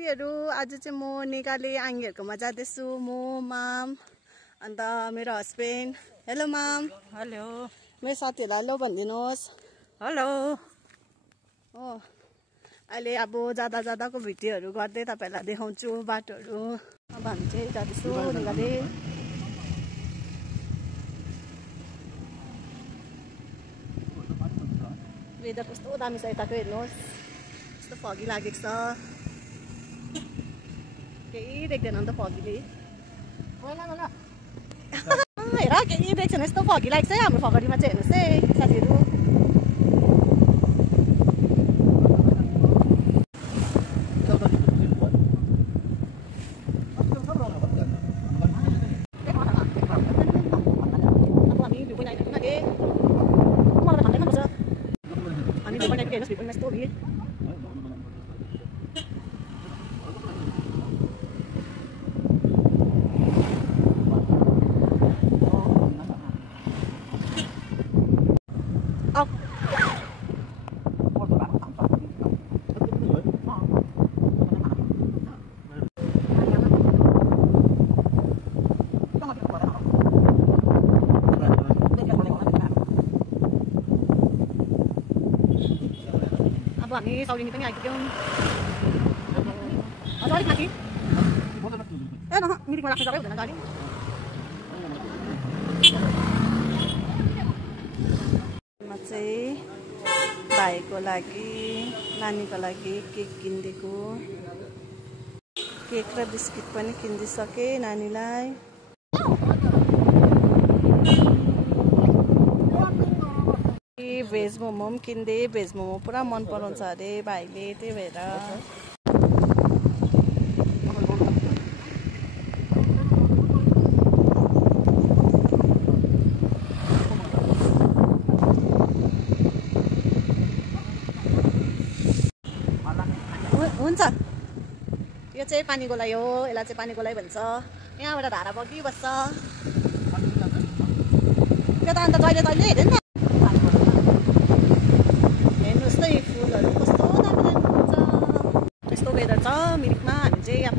साथीहरु आज चाहिँ म नेपाली आङ्गीहरुकोमा जाँदैछु म माम अन्त मेरो हस्बेन्ड हेलो माम हेलो मेरो साथीहरुलाई हेलो भनिदिनुहोस् हेलो हो अहिले अब जाँदाको भिडियोहरु गर्दै तपाईहरुलाई देखाउँछु बाटोहरु अब हामी चाहिँ जाँदैछु नेपाली वेदर कस्तो दामी छ यताको हेर्नुहोस् कस्तो फगी लागेको छ केही देख्दैन नि त फगीले हेर केही देख्दैन यस्तो फगी लाग्छ है हाम्रो फगडीमा चाहिँ हेर्नुहोस् है साथीहरु अब हामी सौलिनी पनि आइपुग्यौं अझ अलिक माथि ए न मिटिङमा राख्नु जग्गै हुँदैन गाडी म चाहिँ भाइको लागि नानीको लागि केक किनिदिएको केक र बिस्किट पनि किनिदिसके नानीलाई भेज मोमो पनि किन्दे भेज मोमो पुरा मन पराउँछ अरे भाइले त्यही भएर हुन्छ यो चाहिँ पानी गोलाई हो यसलाई चाहिँ पानी गोलाई भन्छ यहाँबाट धारा बगिबस्छ त्यो त अन्त जहिले तहिले हेर्यो नि त फुलहरु कस्तो दामी दामी हुन्छ यस्तो वेदर छ मिरिकमा हामी चाहिँ अब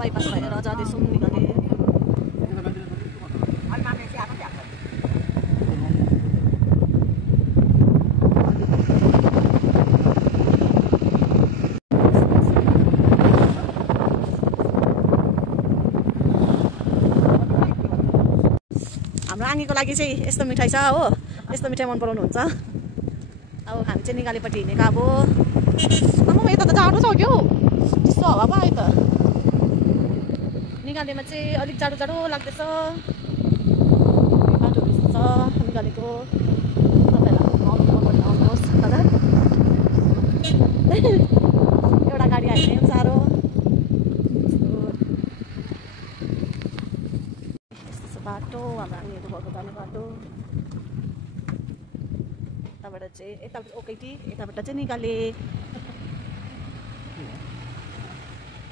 बाइपास भएर जाँदैछौँ निकाले हाम्रो आङ्गीको लागि चाहिँ यस्तो मिठाई छ हो यस्तो मिठाई मन पराउनुहुन्छ अब हामी चाहिँ निकालेपट्टि हिँडेको अब यता त जाडो छ क्या त्यस्तो हावा पो आयो त निकालेमा चाहिँ अलिक जाडो जाडो लाग्दैछ बाटोहरू छ निकालेको तपाईँहरूलाई आउनुहोस् दादा एउटा गाडी हाल्ने साह्रो बाटो हाम्रो नानीहरू भएको जाने बाटो यताबाट चाहिँ यताबाट ओकैटी यताबाट चाहिँ निकाले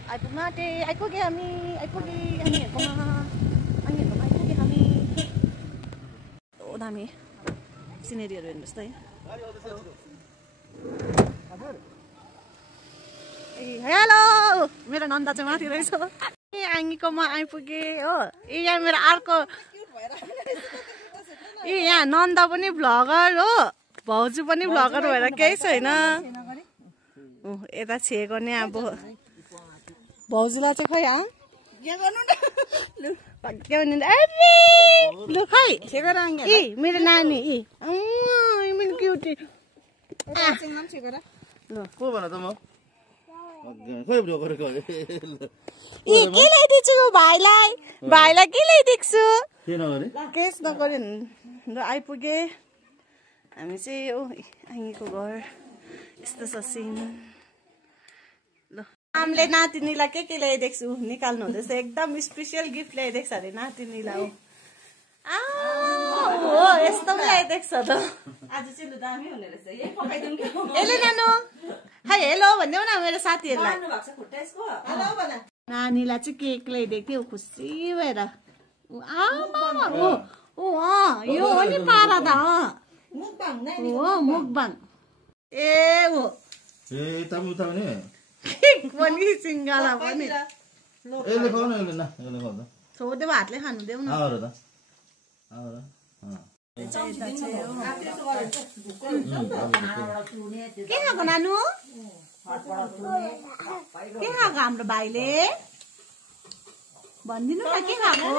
आइपुग्न आँटे आइपुगे हामी आनीहरूकोमा आइपुगे हामी कस्तो दामी सिनेरीहरू हेर्नुहोस् त है हेलो मेरो नन्दा चाहिँ माथि रहेछ आङ्गीकोमा आइपुगे हो यहाँ मेरो अर्को यहाँ नन्दा पनि भ्लगर हो भाउजू पनि भ्लगर भएर केही छैन यता छे गर्ने अब भाउजूलाई चाहिँ खै लु खै मेरो नानी मेरो क्युटी ल को भन त म के ल्याइदिन्छु भाइलाई के ल्याइदिन्छु केस नगरे ल आइपुगे हामी चाहिँ यो आङ्गीको घर यस्तो छ सिन ल आमले नातिनीलाई के ल्याइदिएको छु निकाल्नु हुँदैछ एकदम स्पेसियल गिफ्ट ल्याइदिएको छ अरे नातिनीलाई हो यस्तो पनि ल्याइदिएको छ त आज चाहिँ लु दामी हुने रहेछ यही पकाइदिउँ कि यसले नानु हाय हेलो भन्देऊ न मेरो साथीहरुलाई नानीलाई चाहिँ केक ल्याइदिएको थियो खुसी भएर यो हो नि पारा त हो मुकबाङ ए हो पनि सिङ्गला पनि छोदेऊ हातले खानु देऊ न के खाएको नानु के खाएको हाम्रो भाइले भनिदिनु न के खाएको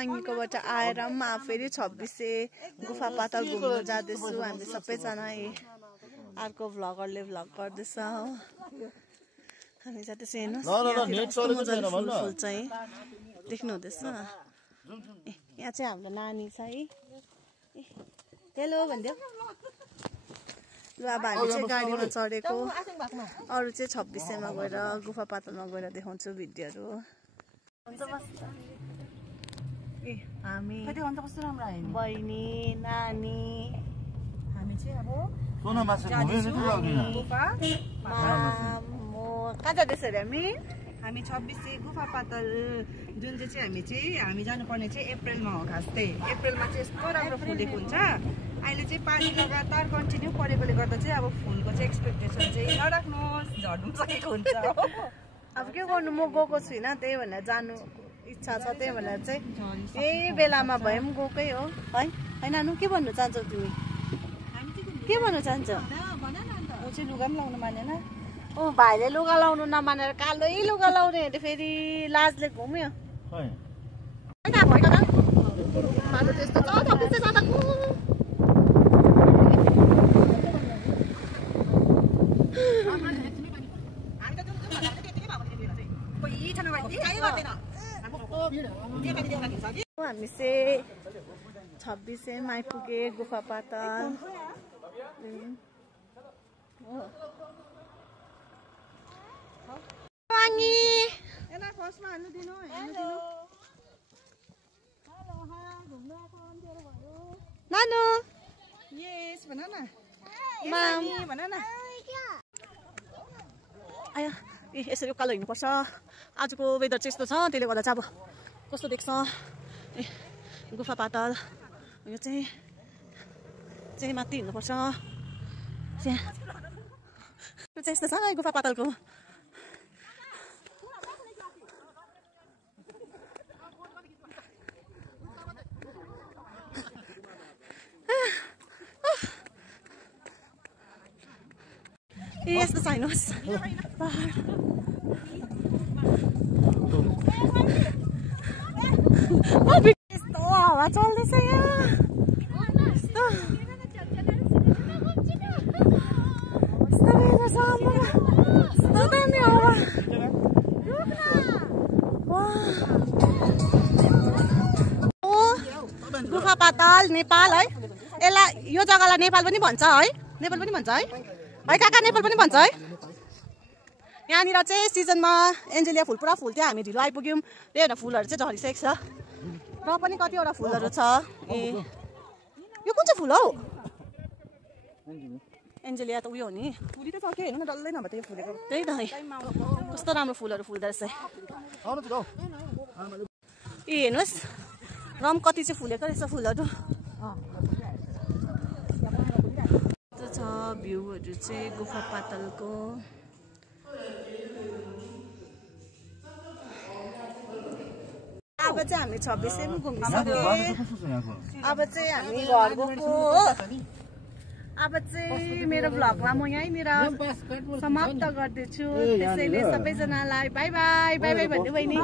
आङ्गीकोबाट आएर म फेरि 26 गुफा पातल घुम्न जाँदैछु हामी सबैजना अर्को भ्लगरले भ्लग गर्दैछ हामी जाँदैछ हेर्नुहोस् फुल चाहिँ देख्नु हुँदैछ यहाँ चाहिँ हाम्रो नानी छ है हेलो भनिदेऊ ल अब हामी चाहिँ गाडीमा चढेको अरू चाहिँ 26 मा गएर गुफा पातलमा गएर देखाउँछु भिडियोहरू हामी बहिनी नानी हामी चाहिँ अब कहाँ जाँदैछ अरे हामी 26 गुफा पातल जुन चाहिँ हामी जानुपर्ने चाहिँ अप्रिलमा हो खास चाहिँ अप्रिलमा चाहिँ यस्तो राम्रो फुलेको हुन्छ अहिले चाहिँ पानी लगातार कन्टिन्यू परेकोले गर्दा चाहिँ अब फुलको चाहिँ एक्सपेक्टेसन चाहिँ नराख्नुहोस् झर्नु सकेको हुन्छ अब के गर्नु म गएको छुइनँ त्यही भनेर जानु इच्छा छ त्यही भनेर चाहिँ यही बेलामा भए पनि गएकै हो है नानु के भन्नु चाहन्छौ तिमी के भन्नु चाहन्छौ चाहिँ लुगा पनि लाउनु मानेन भाइले लुगा लाउनु नमानेर कालै लुगा लाउने अरे फेरि लाजले घुम्यो हामी चाहिँ 26 मा आइपुगे गुफा पातल नानु यस भन न आया यसरी उकालो हिँड्नुपर्छ आजको वेदर चाहिँ यस्तो छ त्यसले गर्दा चाहिँ अब कस्तो देख्छ गुफा पातल यो चाहिँ माथि हिँड्नुपर्छ चाहिँ यस्तो छ गुफा पातलको यस्तो छैन यस्तो हावा चल्दैछ यहाँ यस्तो दामी हावा गुफा पातल नेपाल है यसलाई यो जग्गालाई नेपाल पनि भन्छ है काका नेपाल पनि भन्छ है यहाँनिर चाहिँ सिजनमा एन्जेलिया फुल पुरा फुल्थ्यो हामी ढिलो आइपुग्यौँ त्यही भएर फुलहरू चाहिँ झरिसकेको छ र पनि कतिवटा फुलहरू छ यो कुन चाहिँ फुल हौ एन्जेलिया त उयो हो नि फुली त सक्यो हेर्नु न डल्लै नभए त यो फुलेको त्यही त है कस्तो राम्रो फुलहरू फुल्दो रहेछ हेर्नुहोस् रम कति चाहिँ फुलेको रहेछ फुलहरू छ भ्यूहरू चाहिँ गुफा पातलको अब चाहिँ हामी 26 मा घुमिसक्यो अब चाहिँ हामी घर गएको हो अब चाहिँ मेरो भ्लगमा म यहीँनिर समाप्त गर्दैछु त्यसैले सबैजनालाई बाई बाई भन्नु बहिनी।